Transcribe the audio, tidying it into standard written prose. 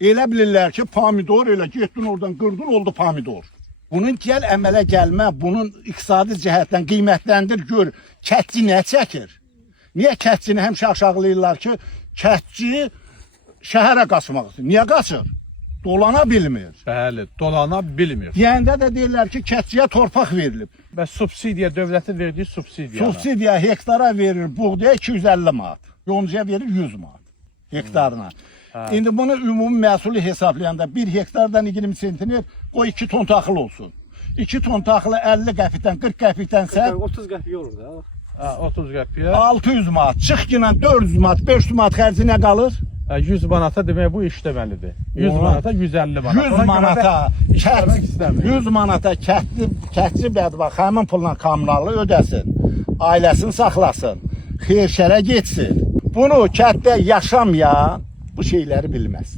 Elə bilirlər ki, pomidor elə getdin oradan qırdın, oldu pomidor. Bunun gəl əmələ gəlmə, bunun iqtisadi cəhətdən qiymətləndir, gör, kətçi nə çəkir? Niyə kətçini həmişə aşağılayırlar ki, kətçi şəhərə qaçmaq üçün? Niyə qaçır? Dolana bilmir. Bəli, dolana bilmir. Deyəndə də deyirlər ki, kətçiyə torpaq verilib. Və subsidiya, dövlətin verdiyi subsidiya. Subsidiya hektara verir, buğdaya 250 manat, yoncuya verir 100 manat hektarına. İndi bunu ümumi məhsulu hesablayanda 1 hektardan 20 sentiner qoy 2 ton taxıl olsun. 2 ton taxılı 50 qəpikdən 40 qəpikdən sən 30 qəpik olur da. 30 qəpiyə. 600 manat, çıx günə 400 manat, 500 manat xərci nə qalır? 100 manata demək bu işləməlidir. 100 manata 150 manat. 100 manata, 100 manata kətçi bədbax həmin pulla kommunallı ödəsin, ailəsini saxlasın, xeyirşərə getsin. Bunu kətdə yaşamayan bu şeyləri bilməz.